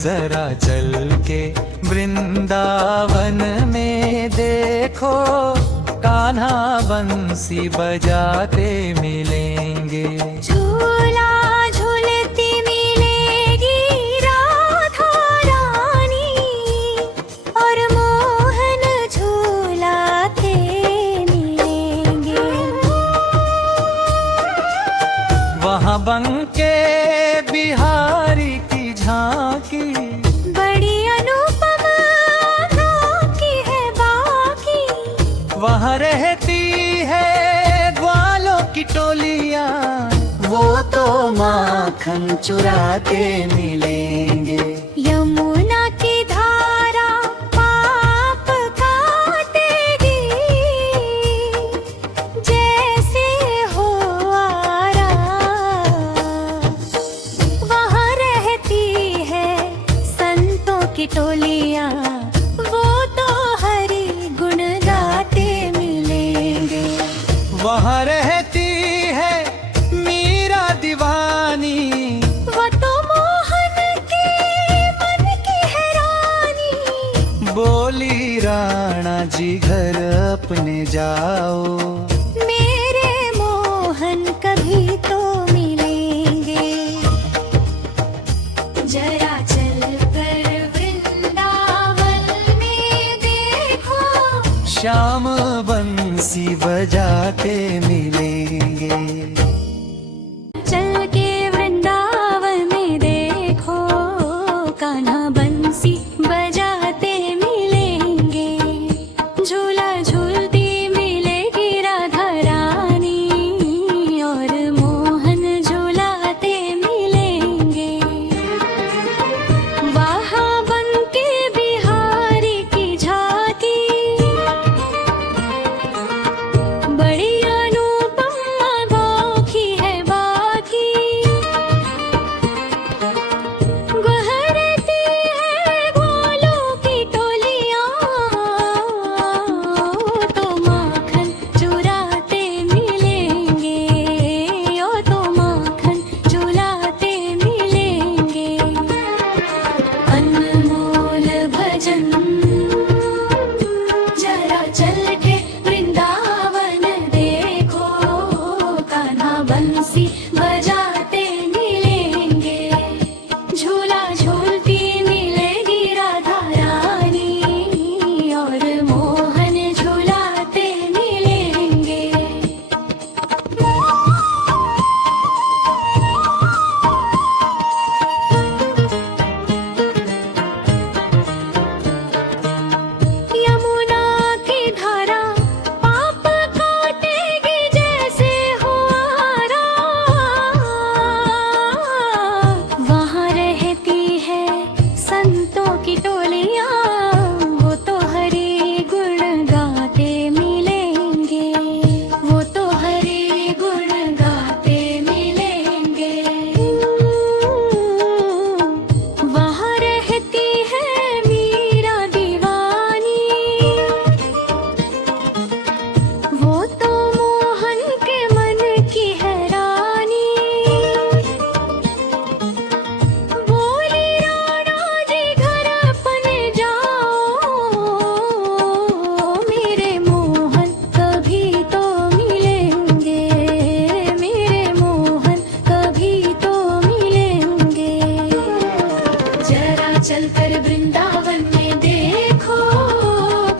जरा चल के वृंदावन में देखो, कान्हा बंसी बजाते मिलेंगे। झूला झूलती मिलेगी राधा रानी, और मोहन झूलाते मिलेंगे। वहाँ बंके बिहारी की झांकी, बड़ी अनुपम की है बाकी। वहाँ रहती है ग्वालों की टोलियाँ, वो तो माखन चुराते मिलेंगे। यमुना की धारा पाप काटेगी, जैसे हो आरा। वहाँ रहती है संतों की टोलियाँ, वो तो हरि गुण गाते मिलेंगे। वहाँ रहती है मीरा दीवानी, वो तो मोहन के मन की है रानी। बोली राणा जी घर अपने जाओ, मेरे मोहन कभी तो मिलेंगे। जरा चल कर वृंदावन में देखो, श्याम बंसी बजाते मिलेंगे। चल के वृंदावन में देखो, कान्हा बंसी बजाते मिलेंगे। झूला झूलती मिलेगी राधा रानी, और मोहन झूलाते मिलेंगे। वहाँ बंके बिहारी की झांकी, बड़ी अनुपम की है बाकी। गुहरती है ग्वालों की टोलियाँ, तो माखन चुराते मिलेंगे। ओ तो माखन चुराते मिलेंगे। अनमोल भजन जरा चल के वृंदावन देखो, कान्हा बंसी बजाते मिलेंगे। झूला झूलती मिलेगी राधा रानी, और मोहन झूलाते मिलेंगे। यमुना की धारा पाप काटेगी, जैसे हो आरा। वहाँ रहती है संतों की टोलियाँ, वो तो हरि गुण गाते मिलेंगे। वो तो हरि गुण गाते मिलेंगे। वहाँ रहती है मीरा दीवानी, वो तो मोहन के मन की है रानी। बोली राणा जी घर अपने जाओ, मेरे मोहन कभी तो मिलेंगे। मेरे मोहन कभी तो मिलेंगे। जरा चल कर वृंदावन में देखो,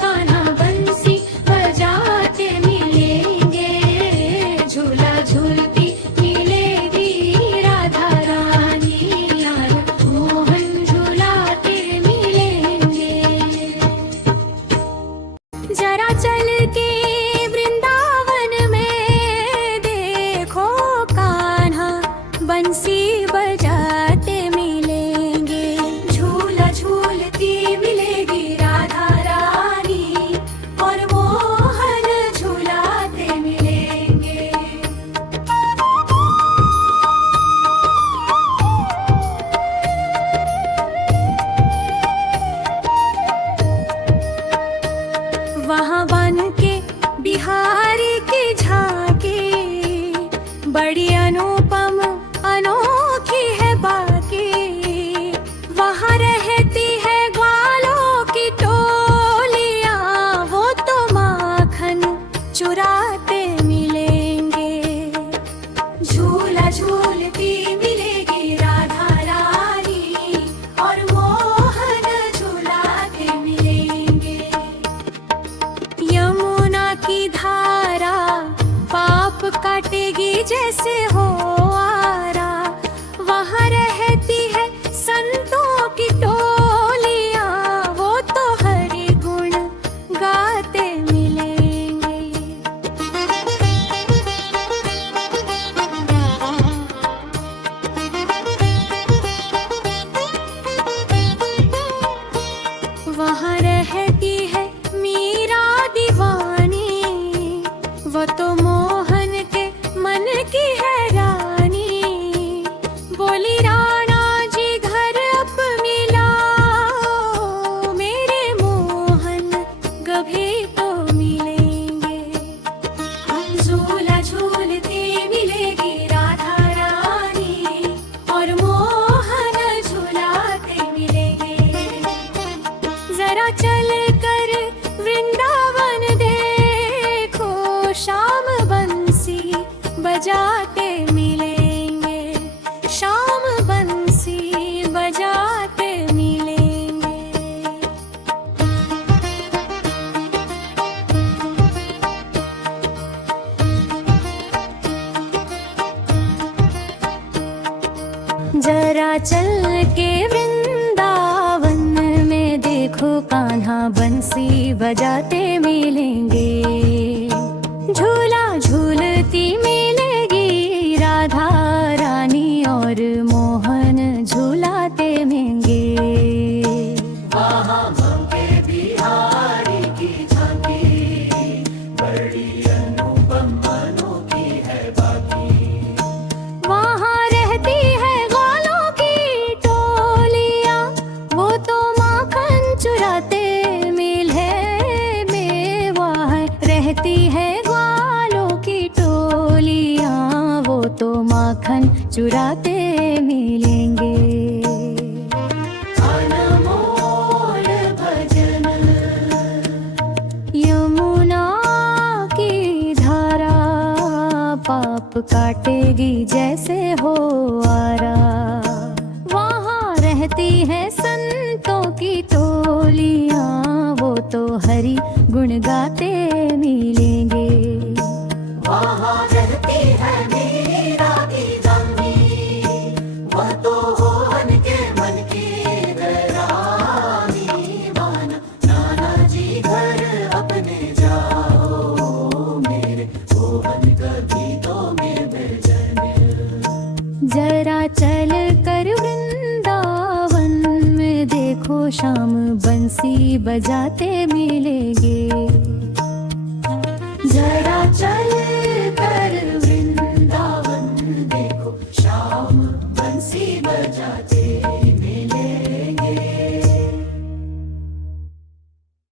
कान्हा बंसी बजाते मिलेंगे। झूला झूलती मिलेगी राधा रानी, और मोहन झूलाते मिलेंगे। जरा चल के वृंदावन में देखो, कान्हा बंसी बजाते मिलेंगे। झूला झूलती चल कर वृंदावन देखो, शाम बंसी बजाते मिलेंगे, शाम बंसी बजाते मिलेंगे। जरा चल के वृंदावन में देखो, कान्हा बंसी बजाते मिलेंगे। झूला झूलती मिलेगी राधा रानी, और मोहन झूलाते मिलेंगे। वहाँ मंगे बिहारी की झांकी, बड़ी अनुपम अनोखी है बाकी। वहाँ रहती है ग्वालों की टोलियाँ, वो तो माखन चुराते मिले में। वहाँ रहती है ग्वालों की टोलियाँ, वो तो माखन चुराते मिलेंगे। अनमोल भजन यमुना की धारा, पाप काटेगी जैसे हो आरा। वहाँ रहती है संतों की टोलियाँ, वो तो हरि गुण गाते मिलेंगे। वहाँ रहती है मीरा की दानी, वह तो मोहन के मन की रानी। माना नाना जी घर अपने जाओ, मेरे मोहन कभी तो मिल जाए। जरा चल कर वृंदावन में देखो, शाम बंसी बजाते मिलेंगे। जरा चल कर